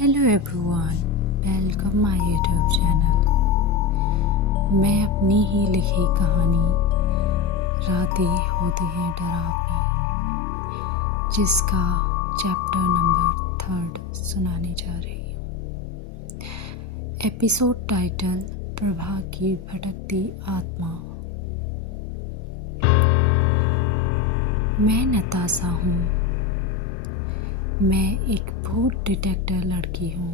Hello everyone, welcome my YouTube channel. मैं अपनी ही लिखी कहानी रातें होती हैं डरावनी, जिसका चैप्टर नंबर 3 सुनाने जा रही हूँ। एपिसोड टाइटल प्रभा की भटकती आत्मा। मैं नताशा हूँ। मैं एक भूत डिटेक्टर लड़की हूँ।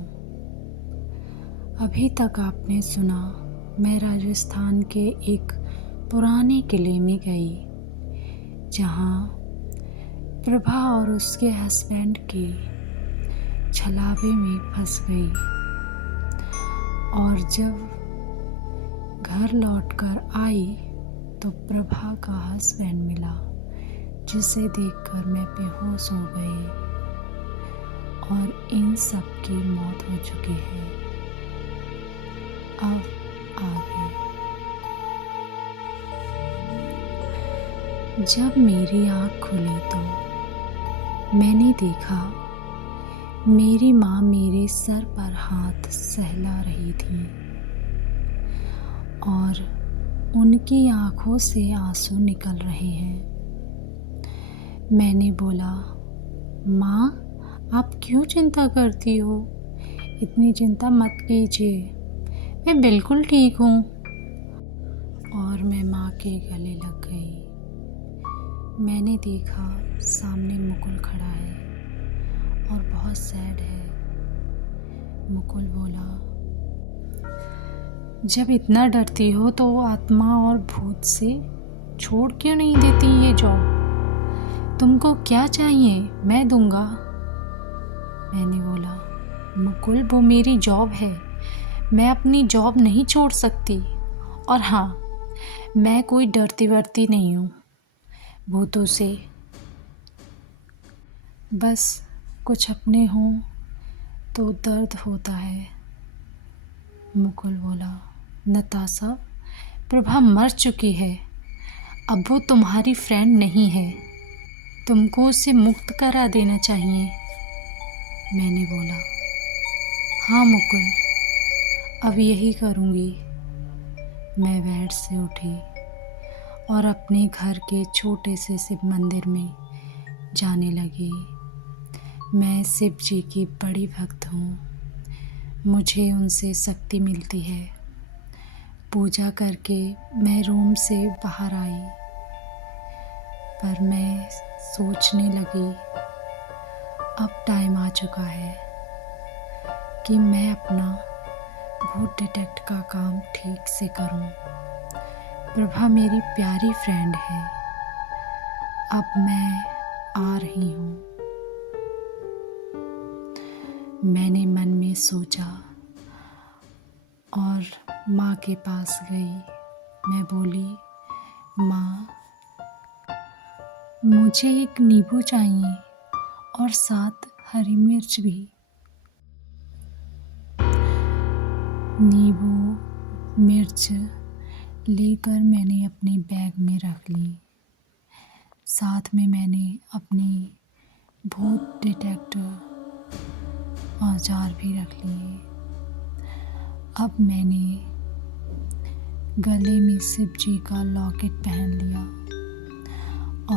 अभी तक आपने सुना मैं राजस्थान के एक पुराने किले में गई, जहाँ प्रभा और उसके हस्बैंड के छलावे में फंस गई। और जब घर लौटकर आई तो प्रभा का हस्बैंड मिला, जिसे देखकर मैं बेहोश हो गई और इन सब की मौत हो चुकी है। अब आगे। जब मेरी आँख खुली तो मैंने देखा मेरी माँ मेरे सर पर हाथ सहला रही थी और उनकी आँखों से आंसू निकल रहे हैं। मैंने बोला, माँ, आप क्यों चिंता करती हो? इतनी चिंता मत कीजिए, मैं बिल्कुल ठीक हूँ। और मैं माँ के गले लग गई। मैंने देखा सामने मुकुल खड़ा है और बहुत सैड है। मुकुल बोला, जब इतना डरती हो तो आत्मा और भूत से छोड़ क्यों नहीं देती ये जॉब? तुमको क्या चाहिए, मैं दूंगा। मैंने बोला, मुकुल, वो मेरी जॉब है, मैं अपनी जॉब नहीं छोड़ सकती। और हाँ, मैं कोई डरती वरती नहीं हूँ भूतों से। बस कुछ अपने हों तो दर्द होता है। मुकुल बोला, नताशा, प्रभा मर चुकी है, अब वो तुम्हारी फ्रेंड नहीं है, तुमको उसे मुक्त करा देना चाहिए। मैंने बोला, हाँ मुकुल, अब यही करूँगी। मैं बेड से उठी और अपने घर के छोटे से शिव मंदिर में जाने लगी। मैं शिव जी की बड़ी भक्त हूँ, मुझे उनसे शक्ति मिलती है। पूजा करके मैं रूम से बाहर आई, पर मैं सोचने लगी, अब टाइम आ चुका है कि मैं अपना भूत डिटेक्ट का काम ठीक से करूं। प्रभा मेरी प्यारी फ्रेंड है, अब मैं आ रही हूँ। मैंने मन में सोचा और माँ के पास गई। मैं बोली, माँ, मुझे एक नींबू चाहिए और साथ हरी मिर्च भी। नींबू मिर्च लेकर मैंने अपने बैग में रख ली। साथ में मैंने अपनी भूत डिटेक्टर औजार भी रख लिए। अब मैंने गले में शिव जी का लॉकेट पहन लिया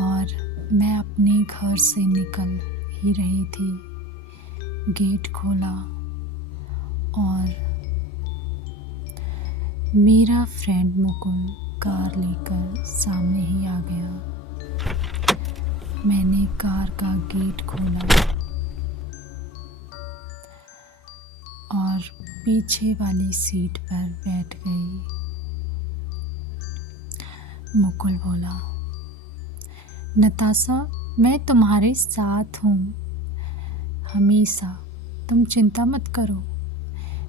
और मैं अपने घर से निकल ही रही थी। गेट खोला और मेरा फ्रेंड मुकुल कार लेकर सामने ही आ गया। मैंने कार का गेट खोला और पीछे वाली सीट पर बैठ गई। मुकुल बोला, नताशा, मैं तुम्हारे साथ हूँ हमेशा, तुम चिंता मत करो।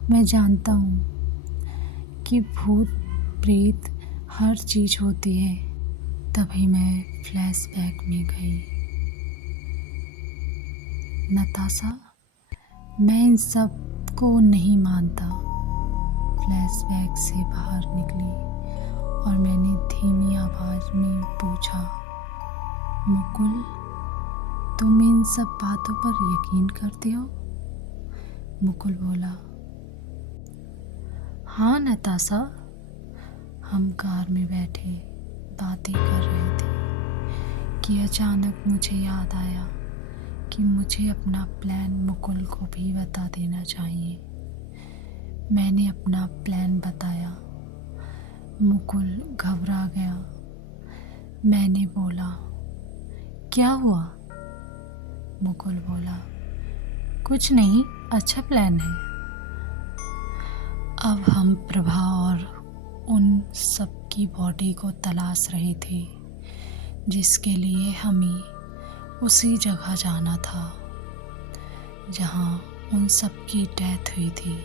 मैं जानता हूँ कि भूत प्रेत हर चीज़ होती है। तभी मैं फ्लैशबैक में गई। नताशा, मैं इन सब को नहीं मानता। फ्लैशबैक से बाहर निकली और मैंने धीमी आवाज़ में पूछा, मुकुल, तुम इन सब बातों पर यकीन करते हो? मुकुल बोला। हाँ नताशा, हम कार में बैठे बातें कर रहे थे कि अचानक मुझे याद आया कि मुझे अपना प्लान मुकुल को भी बता देना चाहिए। मैंने अपना प्लान बताया। मुकुल घबरा गया। मैंने बोला, क्या हुआ? मुकुल बोला, कुछ नहीं, अच्छा प्लान है। अब हम प्रभा और उन सब की बॉडी को तलाश रहे थे जिसके लिए हमें उसी जगह जाना था जहां उन सब की डेथ हुई थी।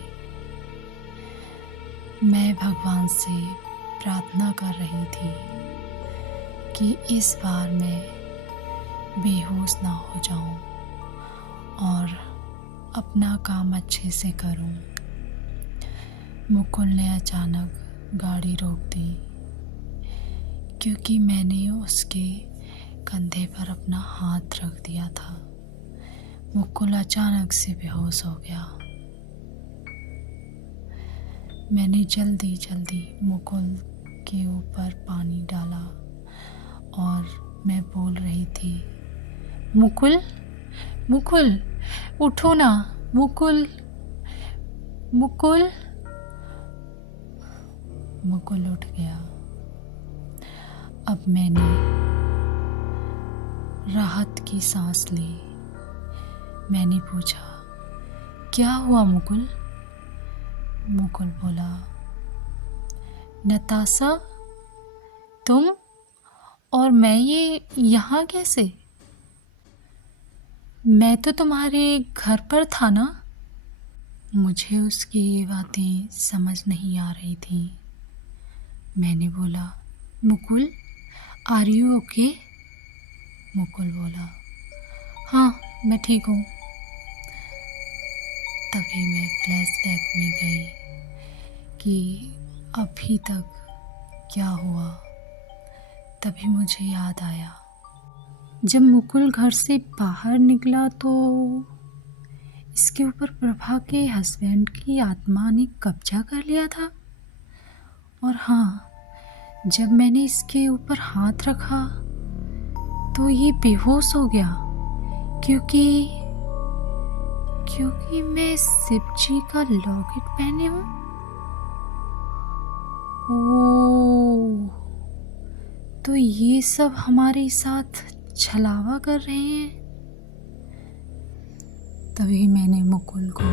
मैं भगवान से प्रार्थना कर रही थी कि इस बार मैं बेहोश ना हो जाऊं और अपना काम अच्छे से करूं। मुकुल ने अचानक गाड़ी रोक दी क्योंकि मैंने उसके कंधे पर अपना हाथ रख दिया था। मुकुल अचानक से बेहोश हो गया। मैंने जल्दी जल्दी मुकुल के ऊपर पानी डाला और मैं बोल रही थी, मुकुल, मुकुल, उठो ना, मुकुल, मुकुल। मुकुल उठ गया। अब मैंने राहत की सांस ली। मैंने पूछा, क्या हुआ मुकुल? मुकुल बोला, नताशा, तुम और मैं ये यहाँ कैसे? मैं तो तुम्हारे घर पर था ना। मुझे उसकी ये बातें समझ नहीं आ रही थी। मैंने बोला, Mukul, are you okay? Mukul बोला, हाँ मैं ठीक हूँ। तभी मैं फ्लैशबैक में गई कि अभी तक क्या हुआ। तभी मुझे याद आया, जब मुकुल घर से बाहर निकला तो इसके ऊपर प्रभा के हस्बैंड की आत्मा ने कब्जा कर लिया था। और हाँ, जब मैंने इसके ऊपर हाथ रखा तो ये बेहोश हो गया क्योंकि मैं शिव जी का लॉकेट पहने हूँ। ओह, तो ये सब हमारे साथ छलावा कर रहे हैं। तभी मैंने मुकुल को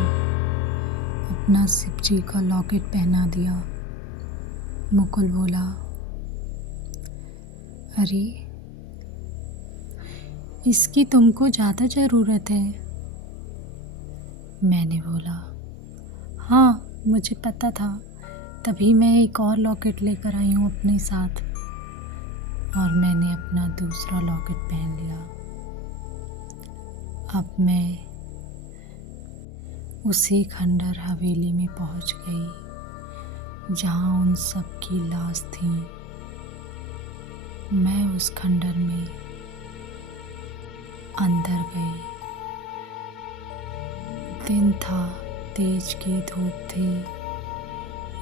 अपना शिव जी का लॉकेट पहना दिया। मुकुल बोला, अरे इसकी तुमको ज़्यादा ज़रूरत है। मैंने बोला, हाँ मुझे पता था, तभी मैं एक और लॉकेट लेकर आई हूँ अपने साथ। और मैंने अपना दूसरा लॉकेट पहन लिया। अब मैं उसी खंडर हवेली में पहुँच गई जहाँ उन सब की लाश थी। मैं उस खंडर में अंदर गई। दिन था, तेज की धूप थी,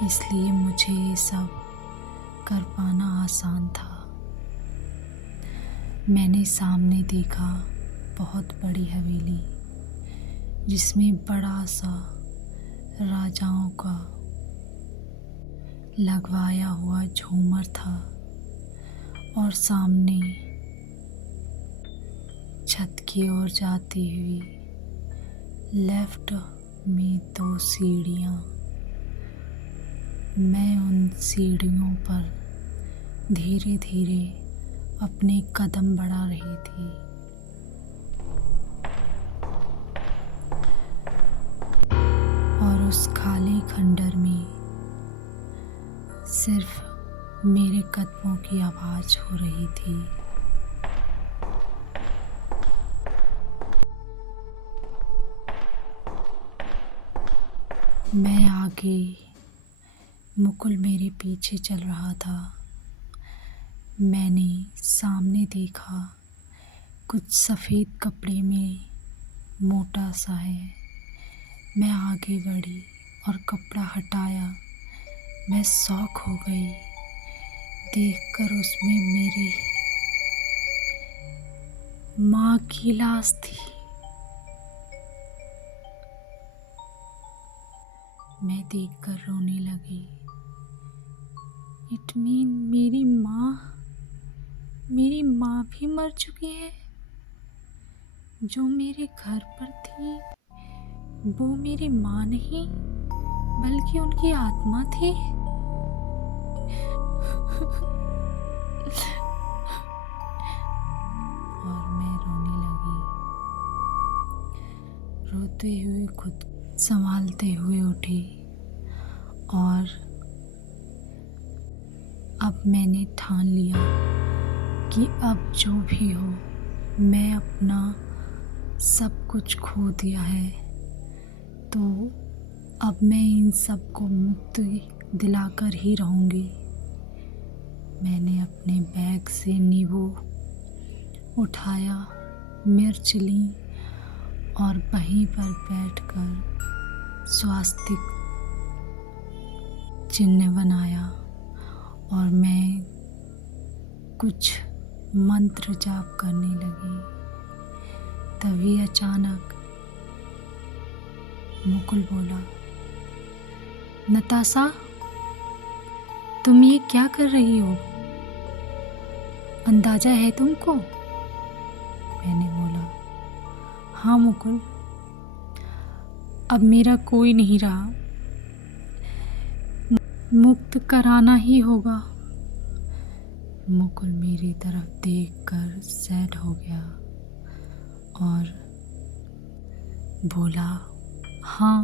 इसलिए मुझे ये सब कर पाना आसान था। मैंने सामने देखा बहुत बड़ी हवेली जिसमें बड़ा सा राजाओं का लगवाया हुआ झूमर था और सामने छत की ओर जाती हुई लेफ्ट में 2 सीढ़ियाँ। मैं उन सीढ़ियों पर धीरे धीरे अपने कदम बढ़ा रही थी। और उस खाली खंडर में सिर्फ मेरे कदमों की आवाज़ हो रही थी। मैं आगे, मुकुल मेरे पीछे चल रहा था। मैंने सामने देखा कुछ सफ़ेद कपड़े में मोटा सा है मैं आगे बढ़ी और कपड़ा हटाया। मैं शॉक हो गई देखकर उसमें मेरी माँ की लाश थी। मैं देखकर रोने लगी। इट मीन मेरी माँ भी मर चुकी है। जो मेरे घर पर थी वो मेरी माँ नहीं बल्कि उनकी आत्मा थी। और मैं रोने लगी। रोते हुए खुद संभालते हुए उठी और अब मैंने ठान लिया कि अब जो भी हो, मैं अपना सब कुछ खो दिया है, तो अब मैं इन सब को मुक्ति दिलाकर ही रहूँगी। मैंने अपने बैग से नींबू उठाया, मिर्च ली और वहीं पर बैठकर स्वास्तिक चिन्ह बनाया और मैं कुछ मंत्र जाप करने लगी। तभी अचानक मुकुल बोला, नताशा, तुम ये क्या कर रही हो? अंदाजा है तुमको? मैंने बोला, हाँ मुकुल, अब मेरा कोई नहीं रहा, मुक्त कराना ही होगा। मुकुल मेरी तरफ देखकर सैड हो गया और बोला, हाँ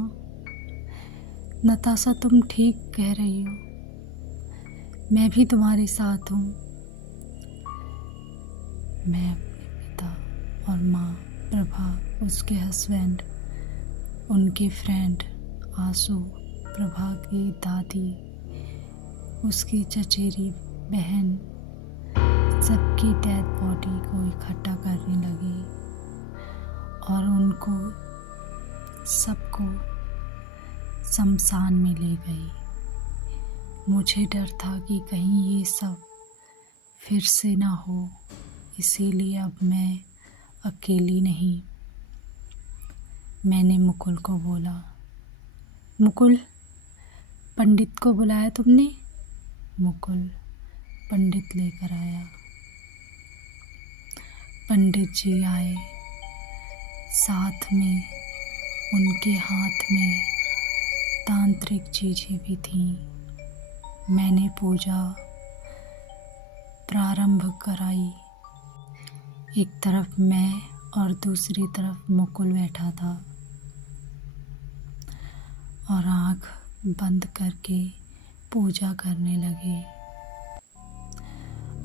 नताशा, तुम ठीक कह रही हो, मैं भी तुम्हारे साथ हूँ। मैं अपने पिता और माँ प्रभा, उसके हस्बैंड, उनके फ्रेंड आंसू, प्रभा की दादी, उसकी चचेरी बहन, सबकी डेड बॉडी को इकट्ठा करने लगी और उनको सबको शमशान में ले गई। मुझे डर था कि कहीं ये सब फिर से ना हो, इसीलिए अब मैं अकेली नहीं। मैंने मुकुल को बोला, मुकुल, पंडित को बुलाया तुमने? मुकुल पंडित लेकर आया। पंडित जी आए, साथ में उनके हाथ में तांत्रिक चीज़ें भी थीं। मैंने पूजा प्रारंभ कराई। एक तरफ मैं और दूसरी तरफ मुकुल बैठा था और आँख बंद करके पूजा करने लगे।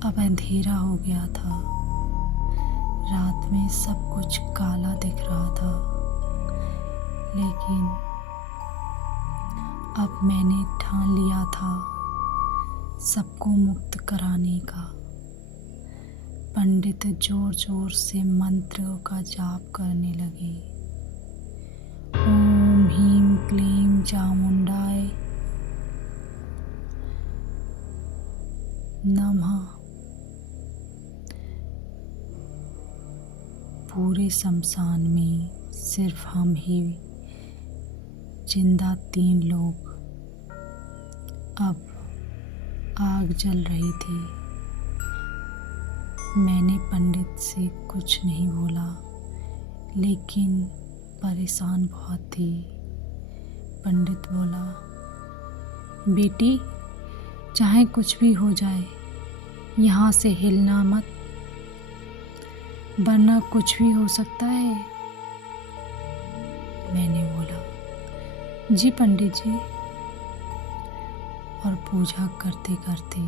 अब अंधेरा हो गया था, रात में सब कुछ काला दिख रहा था, लेकिन अब मैंने ठान लिया था सबको मुक्त कराने का। पंडित जोर जोर से मंत्रों का जाप करने लगे। ओम ह्रीं क्लीं चामुंडाय नमः। पूरे शमशान में सिर्फ हम ही जिंदा, 3 लोग। अब आग जल रही थी। मैंने पंडित से कुछ नहीं बोला, लेकिन परेशान बहुत थी। पंडित बोला, बेटी, चाहे कुछ भी हो जाए, यहाँ से हिलना मत, वरना कुछ भी हो सकता है। मैंने बोला, जी पंडित जी। और पूजा करते करते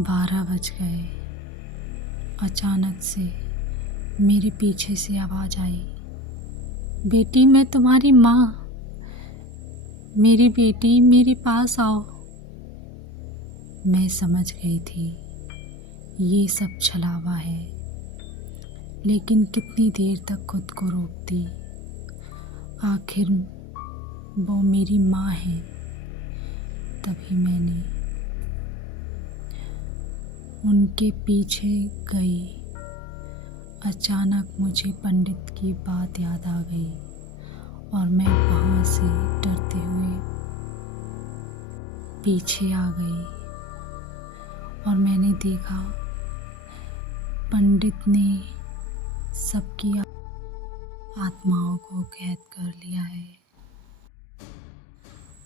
12 बज गए। अचानक से मेरे पीछे से आवाज़ आई, बेटी, मैं तुम्हारी माँ, मेरी बेटी, मेरे पास आओ। मैं समझ गई थी ये सब छलावा है, लेकिन कितनी देर तक खुद को रोकती। आखिर वो मेरी माँ है। तभी मैंने उनके पीछे गई। अचानक मुझे पंडित की बात याद आ गई और मैं वहाँ से डरते हुए पीछे आ गई और मैंने देखा पंडित ने सबकी आत्माओं को कैद कर लिया है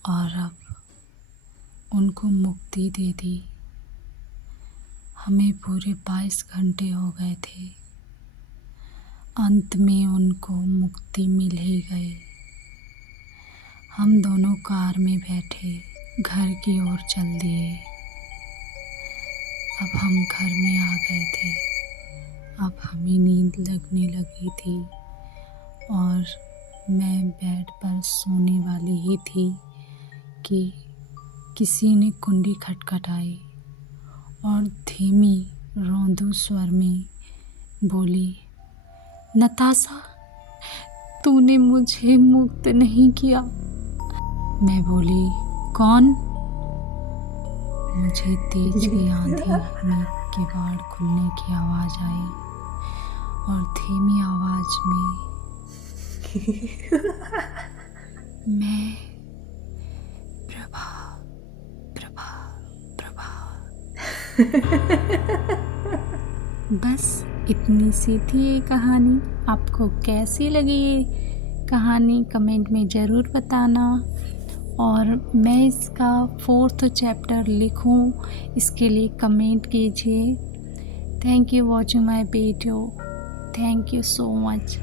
और अब उनको मुक्ति दे दी। हमें पूरे 22 घंटे हो गए थे, अंत में उनको मुक्ति मिल ही गई। हम दोनों कार में बैठे घर की ओर चल दिए। अब हम घर में आ गए थे। अब हमें नींद लगने लगी थी और मैं बेड पर सोने वाली ही थी कि किसी ने कुंडी खटखटाई और धीमी रोंदू स्वर में बोली, नताशा, तूने मुझे मुक्त नहीं किया। मैं बोली, कौन? मुझे तेज की आंधी में किवाड़ खुलने की आवाज़ आई और धीमी आवाज़ में मैं प्रभा प्रभा प्रभा। बस इतनी सी थी ये कहानी। आपको कैसी लगी ये कहानी कमेंट में ज़रूर बताना और मैं इसका 4th चैप्टर लिखूं इसके लिए कमेंट कीजिए। Thank you watching my video. Thank you so much.